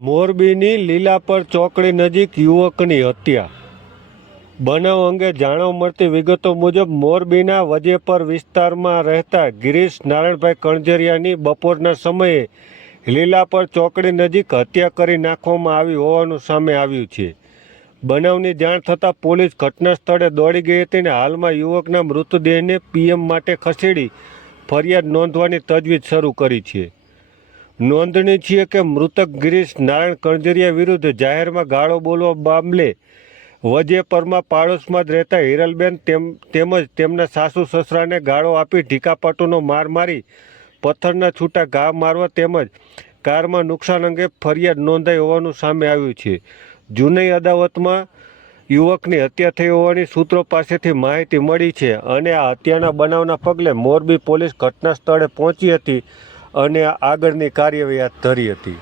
મોરબીની લીલાપર ચોકડી નજીક યુવકની હત્યા. બનાવ અંગે જાણવા મળતી વિગતો મુજબ મોરબીના વજેપર વિસ્તારમાં રહેતા ગિરીશ નારાયણભાઈ કણઝરિયાની બપોરના સમયે લીલાપર ચોકડી નજીક હત્યા કરી નાખવામાં આવી હોવાનું સામે આવ્યું છે. બનાવની જાણ થતાં પોલીસ ઘટના સ્થળે દોડી ગઈ હતી અને હાલમાં યુવકના મૃતદેહને પીએમ માટે ખસેડી ફરિયાદ નોંધવાની તજવીજ શરૂ કરી છે. નોંધનીય છે કે મૃતક ગિરીશ નારાયણ કણઝરિયા વિરુદ્ધ જાહેરમાં ગાળો બોલવા મામલે વજેપરમાં પાડોશમાં જ રહેતા હિરલબેન તેમજ તેમના સાસુ સસરાને ગાળો આપી ઢીકાપાટુનો માર મારી પથ્થરના છૂટા ઘા મારવા તેમજ કારમાં નુકસાન અંગે ફરિયાદ નોંધાઈ હોવાનું સામે આવ્યું છે. જૂની અદાવતમાં યુવકની હત્યા થઈ હોવાની સૂત્રો પાસેથી માહિતી મળી છે અને આ હત્યાના બનાવના પગલે મોરબી પોલીસ ઘટના સ્થળે પહોંચી હતી અને આગળની કાર્યવાહી હાથ ધરી હતી.